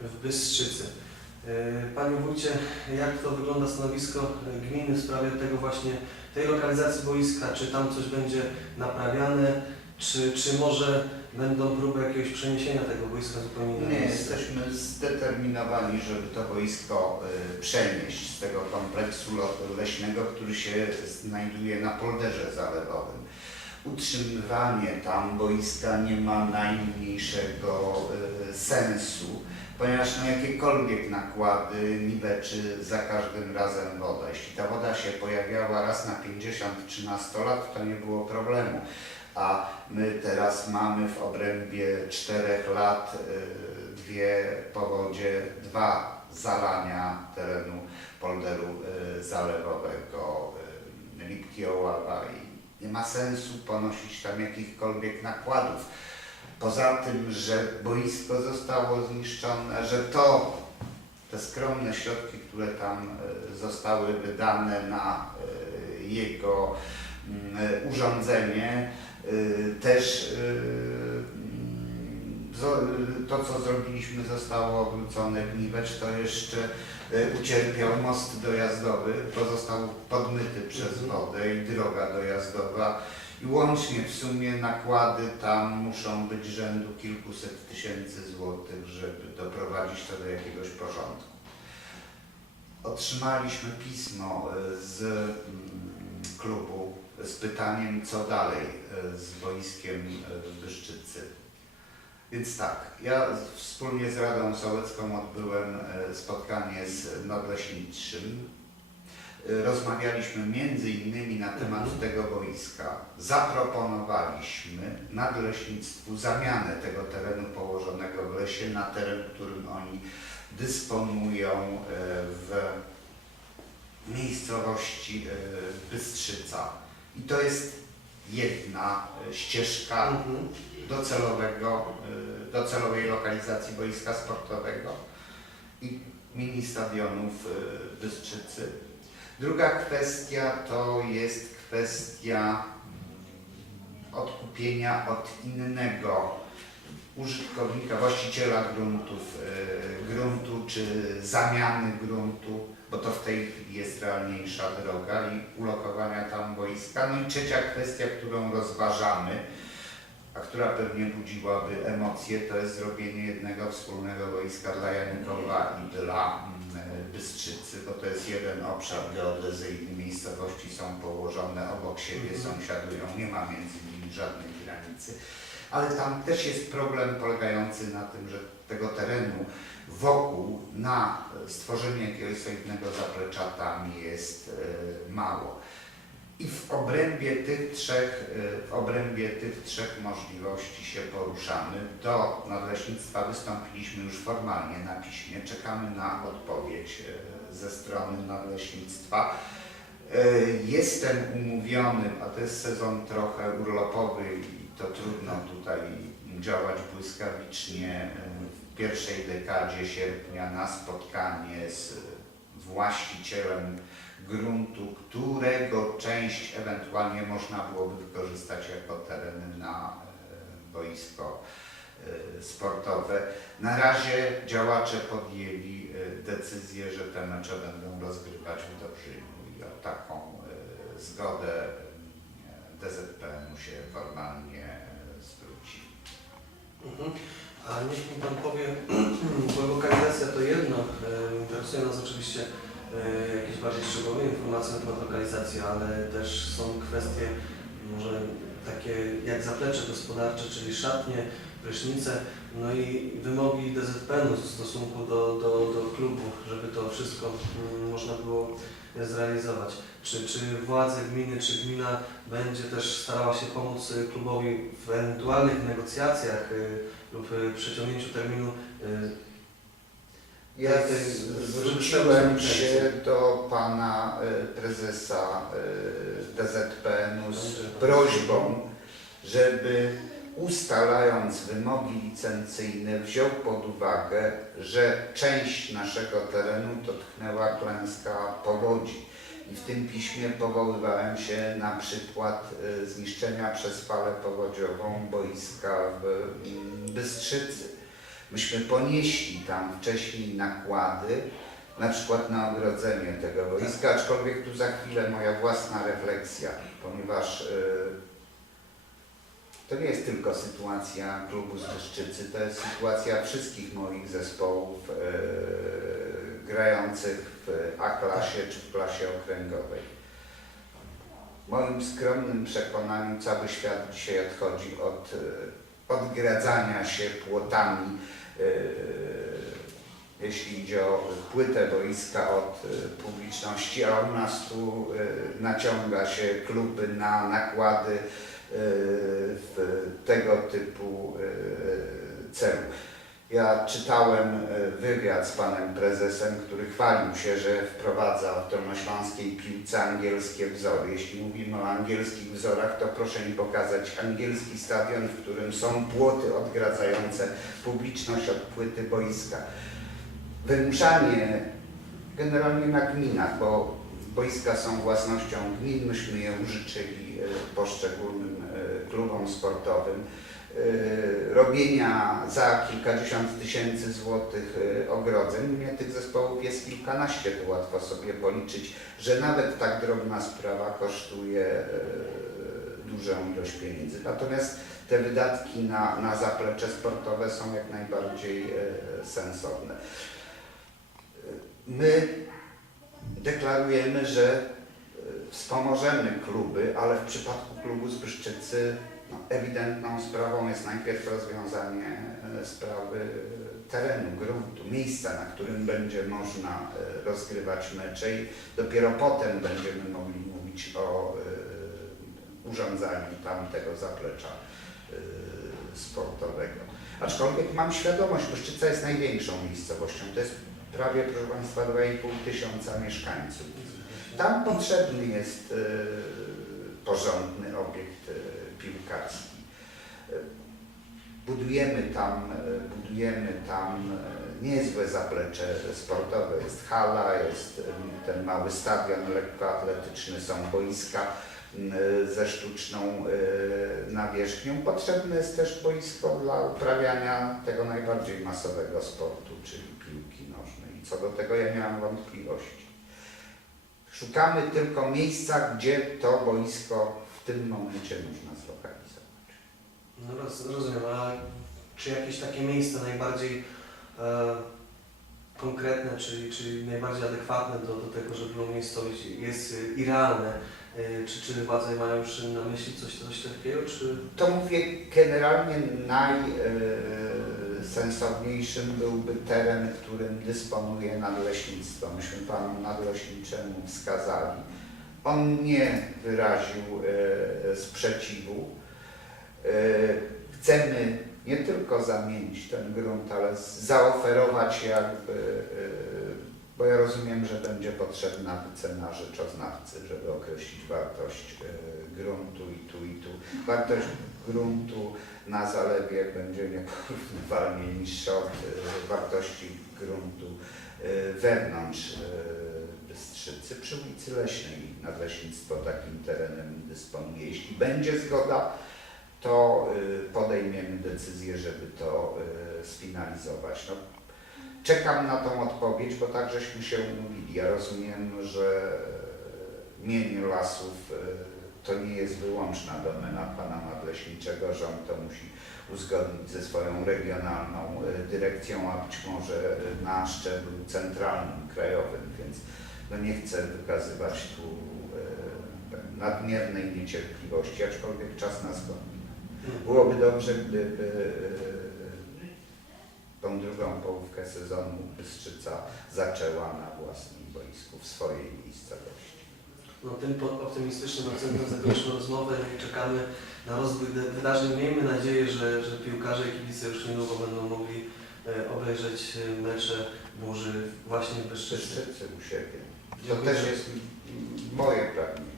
w Bystrzycy. Y, Panie Wójcie, jak to wygląda stanowisko gminy w sprawie tego właśnie, tej lokalizacji boiska? Czy tam coś będzie naprawiane? Czy, czy może będą próby jakiegoś przeniesienia tego boiska zupełnie inne Nie, miejsce? jesteśmy zdeterminowani, żeby to boisko y, przenieść z tego kompleksu leśnego, który się znajduje na polderze zalewowym. Utrzymywanie tam boiska nie ma najmniejszego y, sensu, ponieważ no, jakiekolwiek nakłady niweczy za każdym razem woda. Jeśli ta woda się pojawiała raz na 50 czy na 100 lat, to nie było problemu. A my teraz mamy w obrębie czterech lat y, dwie powodzie, dwa zalania terenu polderu y, zalewowego Lipki Oława i nie ma sensu ponosić tam jakichkolwiek nakładów. Poza tym, że boisko zostało zniszczone, że to, te skromne środki, które tam y, zostały wydane na y, jego mm, urządzenie, y, też to, co zrobiliśmy, zostało obrócone w niwecz, to jeszcze y, ucierpiał most dojazdowy, pozostał podmyty przez Mhm. wodę i droga dojazdowa. I łącznie w sumie nakłady tam muszą być rzędu kilkuset tysięcy złotych, żeby doprowadzić to do jakiegoś porządku. Otrzymaliśmy pismo y, z mm, klubu z pytaniem, co dalej y, z wojskiem w Byszczycy. Więc tak, ja wspólnie z Radą Sołecką odbyłem y, spotkanie z nadleśniczym. Y, Rozmawialiśmy między innymi na temat Mhm. tego boiska. Zaproponowaliśmy nadleśnictwu zamianę tego terenu położonego w lesie na teren, którym oni dysponują e, w miejscowości e, Bystrzyca. I to jest jedna e, ścieżka Mhm. docelowego, e, docelowej lokalizacji boiska sportowego i mini stadionów e, Bystrzycy. Druga kwestia to jest kwestia mm, odkupienia od innego użytkownika, właściciela gruntów, e, gruntu czy zamiany gruntu, bo to w tej chwili jest realniejsza droga i ulokowania tam boiska. No i trzecia kwestia, którą rozważamy, a która pewnie budziłaby emocje, to jest zrobienie jednego wspólnego boiska dla Janikowa i dla mm, Bystrzycy, bo to jest jeden obszar geodezyjny, miejscowości są położone obok siebie, Mhm. sąsiadują, nie ma między nimi żadnej granicy. Ale tam też jest problem polegający na tym, że tego terenu wokół na stworzenie jakiegoś solidnego zaplecza tam jest e, mało. I w obrębie tych trzech, e, w obrębie tych trzech możliwości się poruszamy. Do nadleśnictwa wystąpiliśmy już formalnie na piśmie. Czekamy na odpowiedź e, ze strony nadleśnictwa. Jestem umówiony, a to jest sezon trochę urlopowy to trudno tutaj działać błyskawicznie w pierwszej dekadzie sierpnia na spotkanie z właścicielem gruntu, którego część ewentualnie można byłoby wykorzystać jako teren na e, boisko e, sportowe. Na razie działacze podjęli e, decyzję, że te mecze będą rozgrywać w Dobrzyniu i o taką zgodę e, DZPN-u się formalnie e, zwróci. Mhm. A niech mi Pan powie, bo lokalizacja to jedno, e, interesuje nas oczywiście e, jakieś bardziej szczegółowe informacje na temat lokalizacji, ale też są kwestie może takie jak zaplecze gospodarcze, czyli szatnie, prysznice, no i wymogi DZPN-u w stosunku do, do, do klubu, żeby to wszystko mm, można było zrealizować. Czy, czy władze gminy, czy gmina będzie też starała się pomóc klubowi w ewentualnych negocjacjach y, lub y, przeciągnięciu terminu y, Ja zwróciłem się do pana e, prezesa e, DZPN-u z prośbą, żeby ustalając wymogi licencyjne wziął pod uwagę, że część naszego terenu dotknęła klęska powodzi. I w tym piśmie powoływałem się na przykład e, zniszczenia przez falę powodziową boiska w mm, Bystrzycy. Myśmy ponieśli tam wcześniej nakłady, na przykład na ogrodzenie tego boiska, aczkolwiek tu za chwilę moja własna refleksja, ponieważ y, to nie jest tylko sytuacja klubu z Bystrzycy, to jest sytuacja wszystkich moich zespołów y, grających w A-klasie czy w klasie okręgowej. W moim skromnym przekonaniu cały świat dzisiaj odchodzi od y, odgradzania się płotami, y, jeśli idzie o płytę boiska od y, publiczności, a u nas tu y, naciąga się kluby na nakłady w tego typu celu. Ja czytałem y, wywiad z panem prezesem, który chwalił się, że wprowadza w dolnośląskiej piłce angielskie wzory. Jeśli mówimy o angielskich wzorach, to proszę mi pokazać angielski stadion, w którym są płoty odgradzające publiczność od płyty boiska. Wymuszanie generalnie na gminach, bo boiska są własnością gmin, myśmy je użyczyli y, poszczególnym y, klubom sportowym robienia za kilkadziesiąt tysięcy złotych y, ogrodzeń. Mnie tych zespołów jest kilkanaście, to łatwo sobie policzyć, że nawet tak drobna sprawa kosztuje y, dużą ilość pieniędzy. Natomiast te wydatki na, na zaplecze sportowe są jak najbardziej y, sensowne. My deklarujemy, że y, wspomożemy kluby, ale w przypadku klubu z Bryszczycy no, ewidentną sprawą jest najpierw rozwiązanie e, sprawy terenu, gruntu, miejsca, na którym będzie można e, rozgrywać mecze i dopiero potem będziemy mogli mówić o e, urządzaniu tamtego zaplecza sportowego. Aczkolwiek mam świadomość, Bryszczyca jest największą miejscowością, to jest prawie, proszę Państwa, 2,5 tysiąca mieszkańców. Tam potrzebny jest porządny obiekt piłkarski. E, Budujemy tam, e, budujemy tam e, niezłe zaplecze sportowe. Jest hala, jest e, ten mały stadion lekkoatletyczny, są boiska m, ze sztuczną e, nawierzchnią. Potrzebne jest też boisko dla uprawiania tego najbardziej masowego sportu, czyli piłki nożnej. Co do tego ja mam wątpliwości. Szukamy tylko miejsca, gdzie to boisko tym momencie można zlokalizować. No roz, rozumiem, a czy jakieś takie miejsce najbardziej e, konkretne, czyli, czyli najbardziej adekwatne do, do tego, żeby umiejscowić jest y, i realne? Y, czy, czy władze mają już na myśli coś, coś takiego, czy... To mówię generalnie najsensowniejszym byłby teren, którym dysponuje nadleśnictwo. Myśmy panu nadleśniczemu wskazali. On nie wyraził e, sprzeciwu. E, Chcemy nie tylko zamienić ten grunt, ale zaoferować jakby, e, bo ja rozumiem, że będzie potrzebna wycena rzeczoznawcy, żeby określić wartość gruntu i tu i tu. Wartość gruntu na zalewie będzie nieporównywalnie niższa od wartości gruntu wewnątrz Bystrzycy. Przy ulicy Leśnej Nadleśnictwo takim terenem dysponuje. Jeśli będzie zgoda, to y, podejmiemy decyzję, żeby to y, sfinalizować. No, czekam na tą odpowiedź, bo tak żeśmy się umówili. Ja rozumiem, że y, mienie lasów to nie jest wyłączna domena pana nadleśniczego, że on to musi uzgodnić ze swoją regionalną dyrekcją, a być może na szczeblu centralnym, krajowym, więc no nie chcę wykazywać tu y, nadmiernej niecierpliwości, aczkolwiek czas nas goni. Byłoby dobrze, gdyby e, tą drugą połówkę sezonu Bystrzyca zaczęła na własnym boisku, w swojej miejscowości. No, tym optymistycznym akcentem zakończymy rozmowę i czekamy na rozwój wydarzeń. Miejmy nadzieję, że, że piłkarze i kibice już niedługo będą mogli e, obejrzeć e, mecze burzy właśnie w Byszczycy. U siebie. To też jest moje pragnienie.